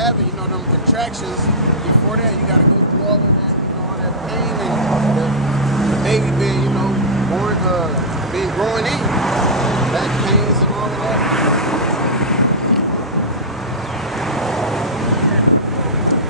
having, you know, them contractions. Before that, you gotta go through all of that, you know, all that pain and the baby being, you know, born, being growing in, back pains and all of that.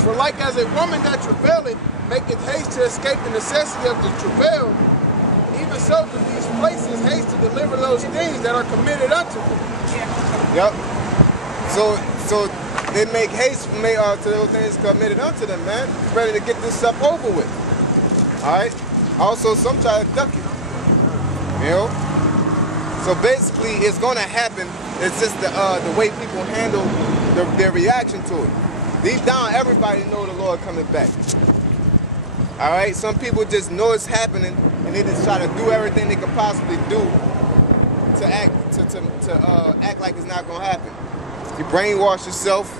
For like as a woman that travaileth maketh haste to escape the necessity of the travail, even so do these places haste to deliver those things that are committed unto them. Yep. So they make haste to those things committed unto them, man. Ready to get this stuff over with. Alright? Also, some try to duck it. You know? So basically, it's going to happen. It's just the way people handle their reaction to it. Deep down, everybody know the Lord coming back. Alright? Some people just know it's happening, and they just try to do everything they could possibly do to act like it's not going to happen. You brainwash yourself,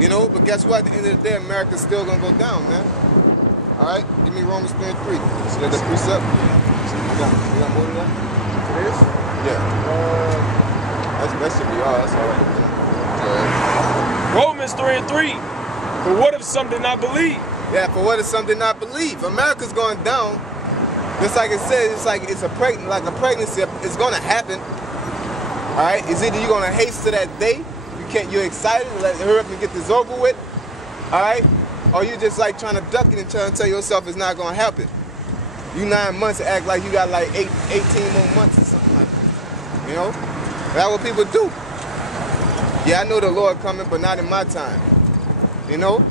you know, but guess what? At the end of the day, America's still going to go down, man. All right? Give me Romans 3:3. So that's the precept. You got more than that? It is? Yeah. That should be all. That's all right. Go ahead. Romans 3:3. But what if some did not believe? Yeah, for what if some did not believe? America's going down. Just like it says, it's like a pregnancy. It's going to happen. All right? It's either you're going to haste to that day. You're excited to hurry up and get this over with. All right? Or you just like trying to duck it and trying to tell yourself it's not going to happen. You 9 months to act like you got like 18 more months or something like that. You know? That's what people do. Yeah, I know the Lord coming, but not in my time. You know?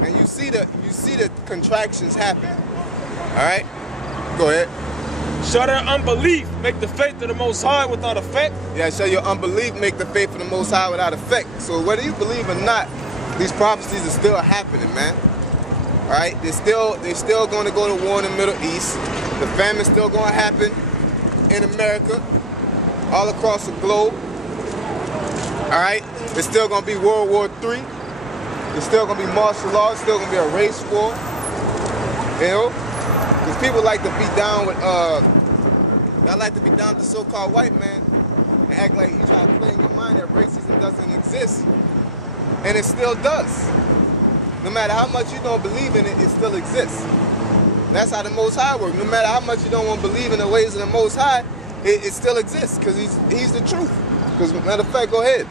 And you see the contractions happen. All right? Go ahead. Shall their unbelief make the faith of the Most High without effect? Yeah, shall your unbelief make the faith of the Most High without effect? So whether you believe or not, these prophecies are still happening, man. All right? They're still going to go to war in the Middle East. The famine's still going to happen in America, all across the globe. All right? There's still going to be World War III. There's still going to be martial law. There's still going to be a race war. You know? Because people like to be down with, y'all like to be down with the so-called white man and act like you try to play in your mind that racism doesn't exist. And it still does. No matter how much you don't believe in it, it still exists. That's how the Most High works. No matter how much you don't want to believe in the ways of the Most High, it still exists because he's the truth. Because matter of fact, go ahead.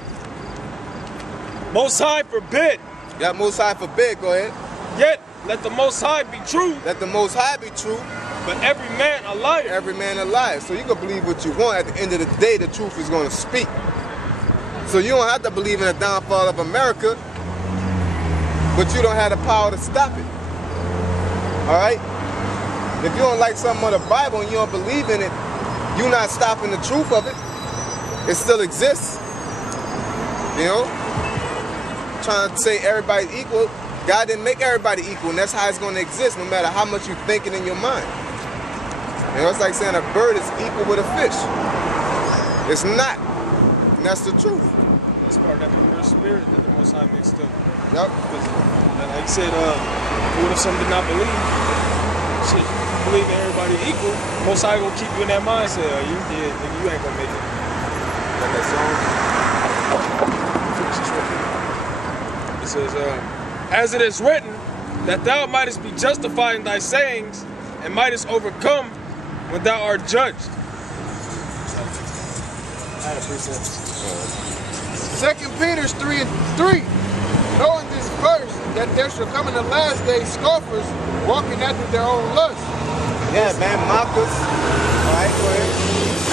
Most High forbid. Yeah, Most High forbid, go ahead. Yet let the Most High be true. Let the Most High be true. But every man a liar. Every man a liar. So you can believe what you want. At the end of the day, the truth is going to speak. So you don't have to believe in the downfall of America, but you don't have the power to stop it. All right? If you don't like something of the Bible and you don't believe in it, you're not stopping the truth of it. It still exists. You know? Trying to say everybody's equal. God didn't make everybody equal, and that's how it's going to exist, no matter how much you think it in your mind. You know, it's like saying a bird is equal with a fish. It's not. And that's the truth. It's part of that perverse spirit that the Most High mixed up. Yep. Like you said, what if some did not believe? Shit, you believe in everybody equal, Most High gonna keep you in that mindset. You ain't gonna make it. Like that It song? says, as it is written, that thou mightest be justified in thy sayings, and mightest overcome when thou art judged. I had a precept. 2 Peter 3:3. Knowing this first, that there shall come in the last days scoffers, walking after their own lust. Yeah, man, mockers. All right, go ahead.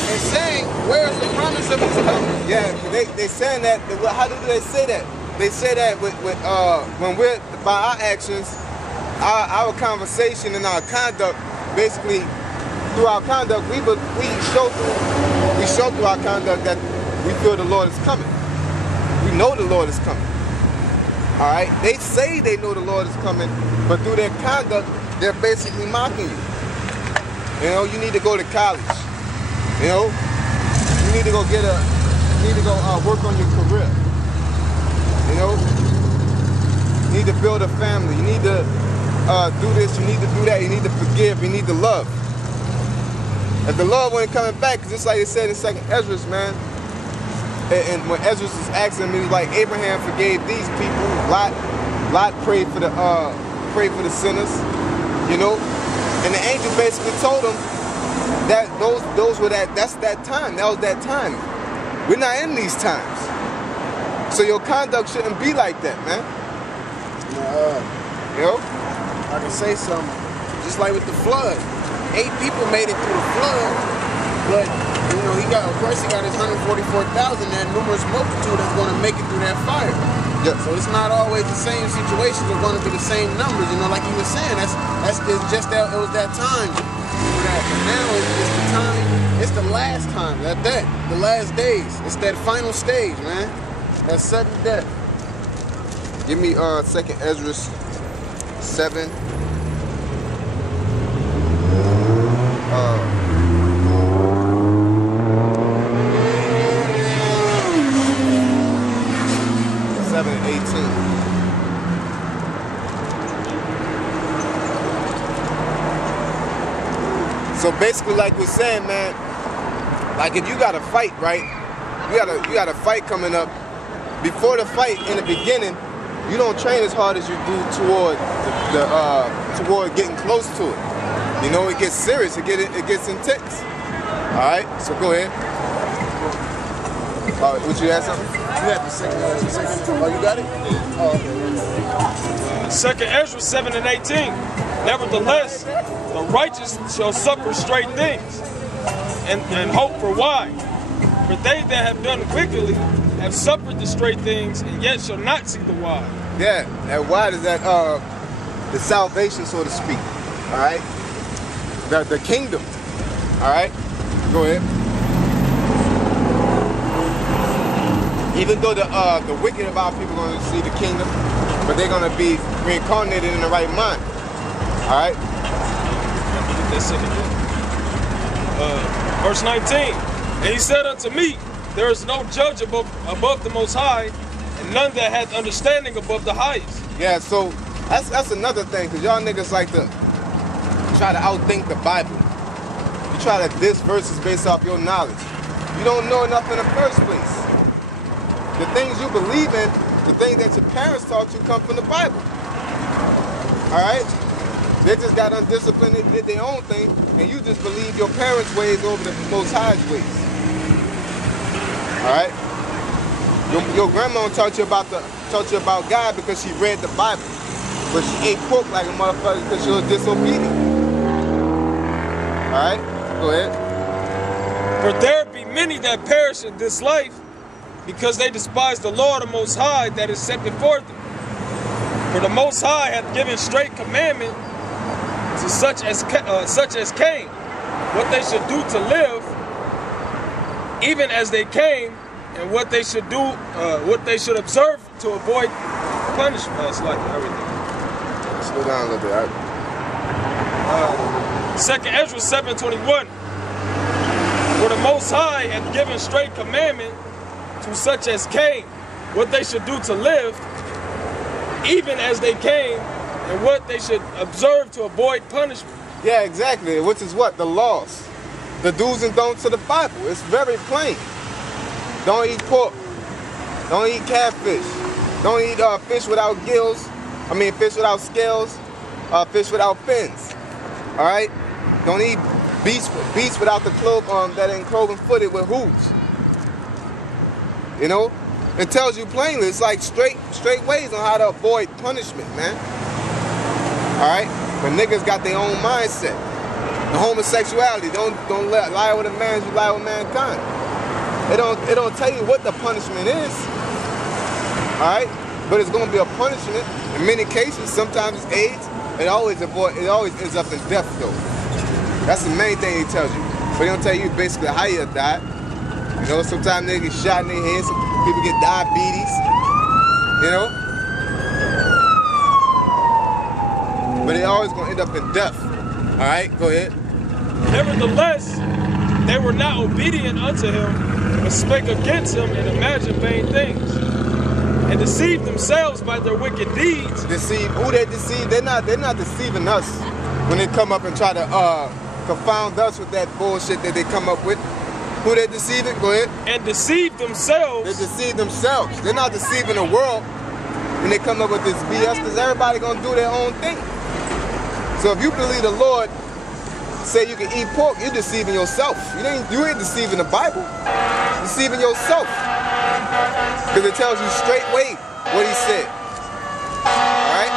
And saying, where is the promise of his coming? Yeah, they saying that. How do they say that? They say that when we're by our actions, our conversation and our conduct, basically through our conduct, we show through our conduct that we feel the Lord is coming. We know the Lord is coming. All right, they say they know the Lord is coming, but through their conduct, they're basically mocking you. You know, you need to go to college. You know, you need to go work on your career. You know, you need to build a family. You need to do this. You need to do that. You need to forgive. You need to love. If the Lord wasn't coming back, just like it said in 2nd Ezra, man, and when Ezra was asking him, he was like, Abraham forgave these people. Lot prayed for the sinners, you know. And the angel basically told him that that's that time. That was that time. We're not in these times. So your conduct shouldn't be like that, man. You know? I can say something. Just like with the flood. 8 people made it through the flood, but you know, he got his 144,000, that numerous multitude that's going to make it through that fire. Yeah. So it's not always the same situations are going to be the same numbers, you know, like you were saying. It's just that it was that time for that. But now it's the time, it's the last time, the last days. It's that final stage, man. That sudden death. Give me 2nd Ezra 7. So basically, like we're saying, man, like if you got a fight, right? You got a fight coming up. Before the fight, in the beginning, you don't train as hard as you do toward getting close to it. You know, it gets serious. It gets intense. All right. So go ahead. Would you ask something? You have the second. Oh, you got it? Oh, okay. 2nd Ezra 7 and 18. Nevertheless, the righteous shall suffer straight things, and hope for why. For they that have done wickedly have suffered the straight things, and yet shall not see the why. Yeah, and why is that the salvation, so to speak. All right? The kingdom. All right? Go ahead. Even though the wicked about people are going to see the kingdom, but they're going to be reincarnated in the right mind. All right? Verse 19. And he said unto me, there is no judge above the Most High, and none that hath understanding above the highest. Yeah, so that's another thing, because y'all niggas like to try to outthink the Bible. You try to diss verses based off your knowledge. You don't know enough in the first place. The things you believe in, the things that your parents taught you come from the Bible. All right? They just got undisciplined, they did their own thing, and you just believe your parents' ways over the Most High's ways. All right? Your grandma taught you about God because she read the Bible, but she ate pork like a motherfucker because she was disobedient. All right? Go ahead. For there be many that perish in this life, because they despise the Lord, the Most High, that is set before them. For the Most High hath given straight commandment to such as came, what they should do to live, even as they came, and what they should do, what they should observe to avoid punishment. It's like everything. Slow down a little bit. 2nd Ezra 7:21. For the Most High hath given straight commandment to such as came, what they should do to live, even as they came, and what they should observe to avoid punishment. Yeah, exactly. Which is what? The laws. The do's and don'ts of the Bible. It's very plain. Don't eat pork. Don't eat catfish. Don't eat fish without gills. Fish without scales. Fish without fins. All right? Don't eat beasts without the that ain't cloven footed with hooves. You know? It tells you plainly. It's like straight ways on how to avoid punishment, man. All right? But niggas got their own mindset. The homosexuality. Don't lie with a man, you lie with mankind. It don't tell you what the punishment is. All right? But it's gonna be a punishment. In many cases, sometimes it's AIDS. It always ends up in death though. That's the main thing he tells you. But he don't tell you basically how you'll die. You know, sometimes they get shot in their head, some people get diabetes. You know? But it always gonna end up in death. All right, go ahead. Nevertheless, they were not obedient unto him, but spake against him and imagined vain things, and deceived themselves by their wicked deeds. Deceive who they deceive? They're not deceiving us when they come up and try to confound us with that bullshit that they come up with. Who they deceiving? Go ahead. And deceive They themselves. deceive themselves. They're not deceiving the world when they come up with this BS, because everybody gonna do their own thing. So if you believe the Lord say you can eat pork, you're deceiving yourself. You ain't deceiving the Bible. You're deceiving yourself. Because it tells you straightway what he said. Alright?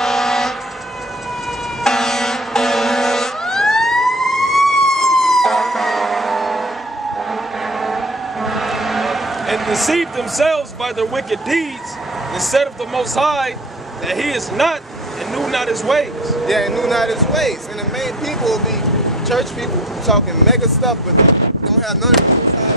And deceive themselves by their wicked deeds, instead of the Most High, that he is not and knew not his ways. Yeah, and knew not his ways. And the main people will be church people talking mega stuff, but don't have none of the Most High